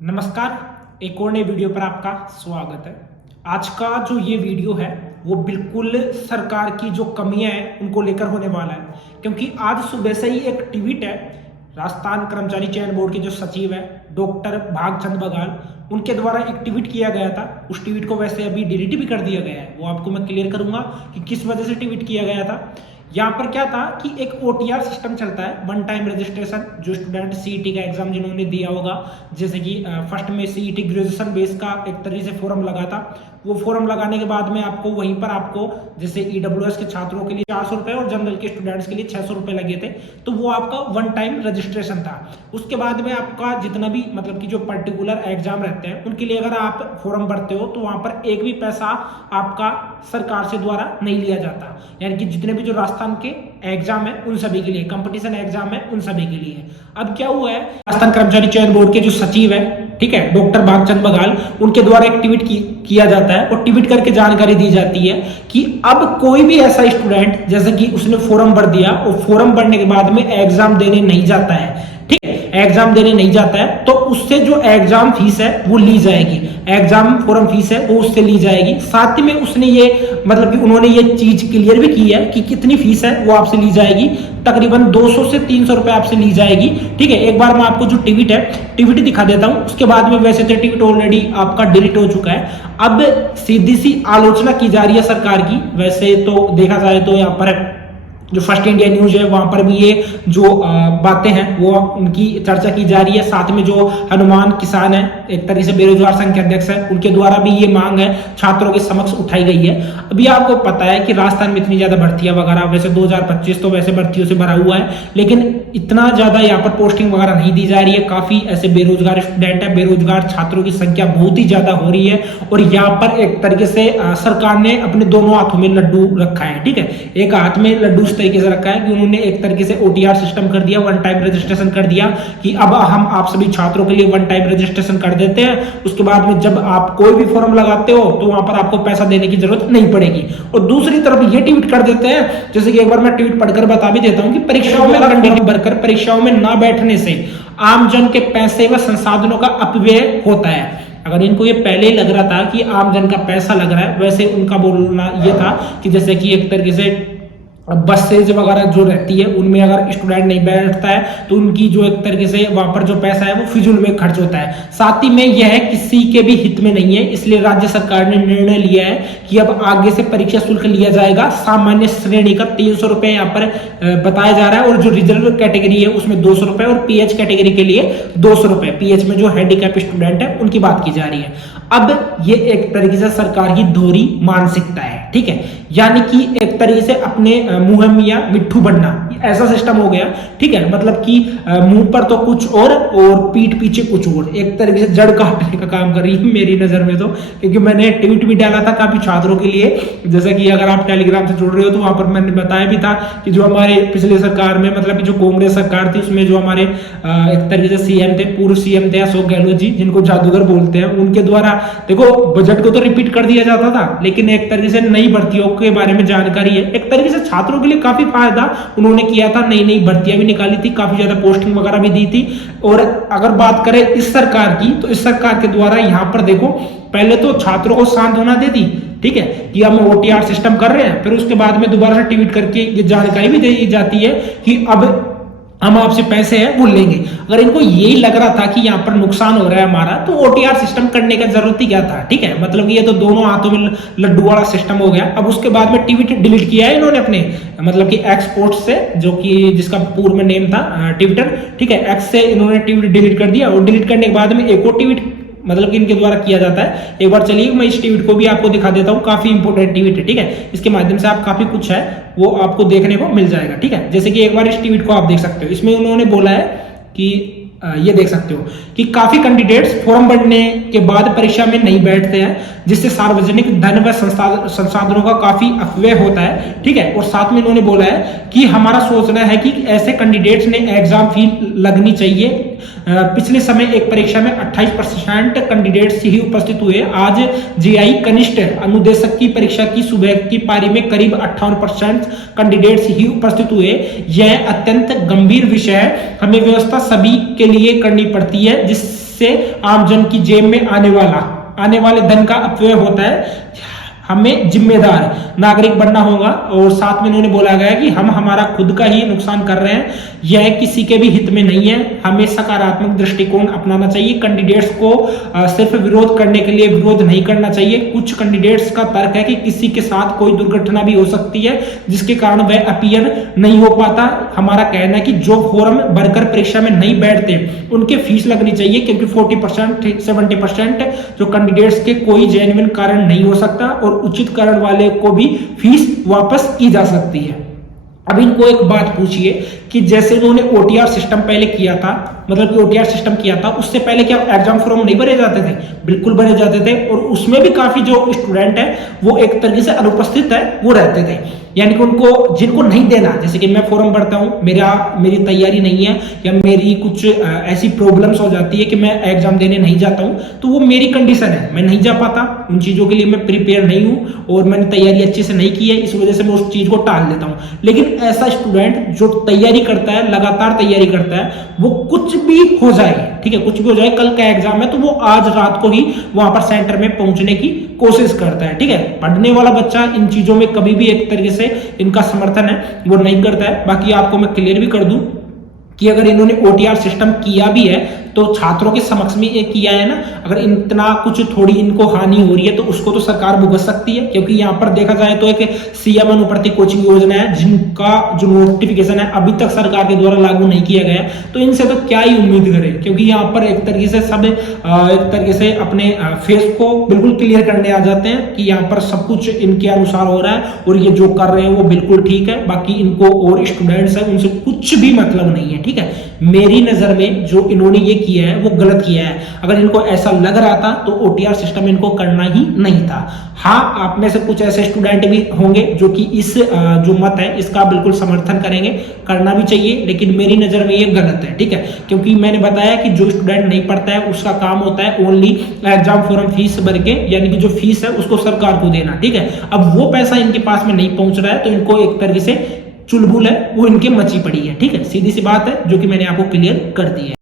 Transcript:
नमस्कार, एक और नई वीडियो पर आपका स्वागत है। आज का जो ये वीडियो है वो बिल्कुल सरकार की जो कमियां हैं उनको लेकर होने वाला है, क्योंकि आज सुबह से ही एक ट्वीट है राजस्थान कर्मचारी चयन बोर्ड के जो सचिव है डॉक्टर भागचंद बघाल, उनके द्वारा एक ट्वीट किया गया था। उस ट्वीट को वैसे अभी डिलीट भी कर दिया गया है, वो आपको मैं क्लियर करूंगा कि किस वजह से ट्वीट किया गया था। यहाँ पर क्या था कि एक OTR सिस्टम चलता है, वन टाइम रजिस्ट्रेशन। जो स्टूडेंट CET का एग्जाम जिन्होंने दिया होगा, जैसे कि फर्स्ट में CET ग्रेजुएशन बेस का एक तरीके से फॉर्म लगा था, वो फॉर्म लगाने के बाद में आपको वहीं पर आपको जैसे EWS के छात्रों के लिए 400 रुपए और जनरल के स्टूडेंट्स के लिए 600 रुपए लगे थे, तो वो आपका वन टाइम रजिस्ट्रेशन था। उसके बाद में आपका जितना भी मतलब कि जो पर्टिकुलर एग्जाम रहते हैं उनके लिए अगर आप फॉर्म भरते हो तो वहां पर एक भी पैसा आपका सरकार से द्वारा नहीं लिया जाता, यानी कि जितने भी जो राजस्थान के एग्जाम है उन सभी के लिए, कंपटीशन एग्जाम है उन सभी के लिए। अब क्या हुआ है, राजस्थान कर्मचारी चयन बोर्ड के जो सचिव है, ठीक है, डॉक्टर भागचंद बघाल, उनके द्वारा एक ट्वीट किया जाता है और ट्वीट करके जानकारी दी जाती है कि अब कोई भी ऐसा स्टूडेंट जैसे कि उसने फॉर्म भर दिया और फॉर्म भरने के बाद में एग्जाम देने नहीं जाता है, ठीक है, एग्जाम देने नहीं जाता है, तो उससे जो एग्जाम फीस है वो ली जाएगी, एग्जाम फॉर्म फीस है वो उससे ली जाएगी। साथ ही में उसने ये मतलब कि उन्होंने ये चीज क्लियर भी की है कि कितनी फीस है वो आपसे ली जाएगी, तकरीबन 200 से 300 रुपए आपसे ली जाएगी, ठीक है। एक बार मैं आपको जो ट्वीट दिखा देता हूं, उसके बाद में वैसे तो ट्वीट ऑलरेडी आपका डिलीट हो चुका है। अब सीधी सी आलोचना की जा रही है सरकार की। वैसे तो देखा जाए तो यहाँ पर जो फर्स्ट इंडिया न्यूज है वहां पर भी ये जो बातें हैं वो उनकी चर्चा की जा रही है। साथ में जो हनुमान किसान है, एक तरीके से बेरोजगार संघ के अध्यक्ष है, उनके द्वारा भी ये मांग है छात्रों के समक्ष उठाई गई है। अभी आपको पता है कि राजस्थान में इतनी ज्यादा भर्तियां वगैरह, वैसे 2025 तो वैसे भर्तियों से भरा हुआ है, लेकिन इतना ज्यादा यहाँ पर पोस्टिंग वगैरह नहीं दी जा रही है। काफी ऐसे बेरोजगार स्टूडेंट है, बेरोजगार छात्रों की संख्या बहुत ही ज्यादा हो रही है और यहाँ पर एक तरीके से सरकार ने अपने दोनों हाथों में लड्डू रखा है, ठीक है। एक हाथ में लड्डू तरीके से रखा है कि उन्होंने एक तरीके से OTR सिस्टम कर दिया, वन टाइम रजिस्ट्रेशन कर दिया कि अब हम आप सभी छात्रों के लिए वन टाइम रजिस्ट्रेशन कर देते हैं। उसके बाद में जब आप कोई भी फॉर्म लगाते हो तो वहां पर आपको पैसा देने की जरूरत नहीं पड़ेगी। और दूसरी तरफ ये ट्वीट कर देते हैं, जैसे कि एक बार मैं ट्वीट पढ़कर बता भी देता हूं कि परीक्षाओं में कंटिन्यू भरकर परीक्षाओं में ना बैठने से आमजन के पैसे व संसाधनों का अपव्यय होता है। अगर इनको ये पहले ही लग रहा था कि आमजन का पैसा लग रहा है, वैसे उनका बोलना ये था कि जैसे कि एक तरीके से बसेज वगैरह जो रहती है उनमें अगर स्टूडेंट नहीं बैठता है तो उनकी जो एक तरीके से वहां पर जो पैसा है वो फिजूल में खर्च होता है। साथ ही में यह किसी के भी हित में नहीं है, इसलिए राज्य सरकार ने निर्णय लिया है कि अब आगे से परीक्षा शुल्क लिया जाएगा। सामान्य श्रेणी का 300 रुपए यहाँ पर बताया जा रहा है और जो रिजर्व कैटेगरी है उसमें 200 रुपए और PH कैटेगरी के लिए 200 रुपए, PH में जो हैंडीकैप स्टूडेंट है उनकी बात की जा रही है। अब ये एक तरीके से सरकार की दोहरी मानसिकता है, ठीक है, यानी कि एक तरीके से अपने मुंह मियां मिट्ठू बनना, ऐसा सिस्टम हो गया, ठीक है। मतलब कि मुंह पर तो कुछ और पीठ पीछे कुछ और, एक तरीके से जड़ काटने का काम कर रही है मेरी नजर में तो। क्योंकि मैंने ट्वीट भी डाला था काफी छात्रों के लिए, जैसे कि अगर आप टेलीग्राम से जुड़ रहे हो तो वहां पर मैंने बताया भी था कि जो हमारे पिछले सरकार में मतलब कि जो कांग्रेस सरकार थी उसमें जो हमारे एक तरीके से CM थे, पूर्व CM थे अशोक गहलोत जी, जिनको जादूगर बोलते हैं, उनके द्वारा देखो बजट को तो रिपीट कर दिया जाता था, लेकिन एक तरीके से नई भर्तियों के बारे में जानकारी है, एक तरीके से छात्रों के लिए काफी फायदा उन्होंने किया था। नई नई भर्तियां भी निकाली थी, काफी ज्यादा पोस्टिंग वगैरह भी दी थी। और अगर बात करें इस सरकार की, तो इस सरकार के द्वारा यहाँ पर देखो पहले तो छात्रों को सांत्वना दे दी, ठीक है, कि हम OTR सिस्टम कर रहे हैं, फिर उसके बाद में दोबारा से ट्वीट करके ये जानकारी भी दी जाती है कि अब हम आपसे पैसे हैं वो लेंगे। अगर इनको यही लग रहा था कि यहाँ पर नुकसान हो रहा है हमारा, तो OTR सिस्टम करने का जरूरत ही क्या था, ठीक है। मतलब ये तो दोनों हाथों में लड्डू वाला सिस्टम हो गया। अब उसके बाद में ट्वीट डिलीट किया है इन्होंने अपने मतलब कि एक्सपोर्ट से, जो कि जिसका पूर्व में नेम था ट्विटर, ठीक है, एक्स से इन्होंने ट्वीट डिलीट कर दिया और डिलीट करने के बाद में एक और ट्वीट मतलब कि इनके द्वारा किया जाता है। एक बार चलिए मैं इस ट्वीट को भी आपको दिखा देता हूँ, काफी इंपोर्टेंट ट्वीट है, ठीक है, इसके माध्यम से आप काफी कुछ है वो आपको देखने को मिल जाएगा, ठीक है। जैसे कि एक बार इस ट्वीट को आप देख सकते हो, इसमें उन्होंने बोला है कि ये देख सकते हो कि काफी कैंडिडेट्स फॉर्म भरने के बाद परीक्षा में नहीं बैठते हैं, जिससे सार्वजनिक धन व संसाधनों का काफी अपव्यय होता है, ठीक है। और साथ में इन्होंने बोला है कि हमारा सोचना है कि ऐसे कैंडिडेट्स ने एग्जाम फी लगनी चाहिए पिछले समय एक परीक्षा में 28% कैंडिडेट्स ही उपस्थित हुए। आज जीआई कनिष्ठ अनुदेशक की परीक्षा की सुबह की पारी में करीब 58% कैंडिडेट्स ही उपस्थित हुए। यह अत्यंत गंभीर विषय है। हमें व्यवस्था सभी के लिए करनी पड़ती है, जिससे आमजन की जेब में आने वाले धन का अपव्यय होता है। हमें जिम्मेदार नागरिक बनना होगा। और साथ में इन्होंने बोला गया कि हम हमारा खुद का ही नुकसान कर रहे हैं, यह किसी के भी हित में नहीं है। हमें सकारात्मक दृष्टिकोण अपनाना चाहिए। कैंडिडेट्स को सिर्फ विरोध करने के लिए विरोध नहीं करना चाहिए। कुछ कैंडिडेट्स का तर्क है कि किसी के साथ कोई दुर्घटना भी हो सकती है, जिसके कारण वह अपीयर नहीं हो पाता। हमारा कहना है कि जो फॉर्म भरकर परीक्षा में नहीं बैठते उनके फीस लगनी चाहिए, क्योंकि 40% 70% जो कैंडिडेट्स के कोई जेन्युइन कारण नहीं हो सकता और उचित कारण वाले को भी फीस वापस की जा सकती है। अब इनको एक बात पूछिए कि जैसे उन्होंने ओटीआर सिस्टम पहले किया था, मतलब कि ओटीआर सिस्टम किया था, उससे पहले क्या एग्जाम फॉर्म नहीं भरे जाते थे? बिल्कुल भरे जाते थे। और उसमें भी काफी जो स्टूडेंट है वो एक तरीके से अनुपस्थित है वो रहते थे, यानी कि उनको जिनको नहीं देना, जैसे कि मैं फॉर्म भरता हूं, मेरी तैयारी नहीं है या मेरी कुछ ऐसी प्रॉब्लम्स हो जाती है कि मैं एग्जाम देने नहीं जाता हूं, तो वो मेरी कंडीशन है, मैं नहीं जा पाता। उन चीजों के लिए मैं प्रिपेयर नहीं हूं और मैंने तैयारी अच्छे से नहीं की है, इस वजह से मैं उस चीज को टाल देता हूं। लेकिन ऐसा स्टूडेंट जो तैयारी करता है, लगातार तैयारी करता है, वो कुछ भी हो जाए, ठीक है, कुछ भी हो जाए, कल का एग्जाम है तो वो आज रात को ही वहां पर सेंटर में पहुंचने की कोशिश करता है, ठीक है। पढ़ने वाला बच्चा इन चीजों में कभी भी एक तरीके से इनका समर्थन है वो नहीं करता है। बाकी आपको मैं क्लियर भी कर दूं कि अगर इन्होंने ओटीआर सिस्टम किया भी है तो छात्रों के समक्ष में ये किया है ना, अगर इतना कुछ थोड़ी इनको हानि हो रही है तो उसको तो सरकार भुगत सकती है, क्योंकि यहाँ पर देखा जाए तो एक सीएम अनुप्रति कोचिंग योजना है जिनका जो नोटिफिकेशन है अभी तक सरकार के द्वारा लागू नहीं किया गया, तो इनसे तो क्या ही उम्मीद करें, क्योंकि यहाँ पर एक तरीके से सब एक तरीके से अपने फेस को बिल्कुल क्लियर करने आ जाते हैं कि यहाँ पर सब कुछ इनके अनुसार हो रहा है और ये जो कर रहे हैं वो बिल्कुल ठीक है। बाकी इनको और स्टूडेंट्स है उनसे कुछ भी मतलब नहीं है, ठीक है। मेरी नजर में जो इन्होंने ये किया है वो गलत किया है। अगर इनको ऐसा लग रहा था तो ओटीआर सिस्टम इनको करना ही नहीं था। हाँ, आप में से कुछ ऐसे स्टूडेंट भी होंगे जो कि इस जो मत है इसका बिल्कुल समर्थन करेंगे, करना भी चाहिए, लेकिन मेरी नजर में ये गलत है, ठीक है। क्योंकि मैंने बताया कि जो स्टूडेंट नहीं पढ़ता है उसका काम होता है ओनली एग्जाम फॉर्म फीस भर के, यानी कि जो फीस है उसको सरकार को देना, ठीक है। अब वो पैसा इनके पास में नहीं पहुंच रहा है तो इनको एक तरीके से चुलबुल है वो इनके मची पड़ी है, ठीक है। सीधी सी बात है जो कि मैंने आपको क्लियर कर दी है।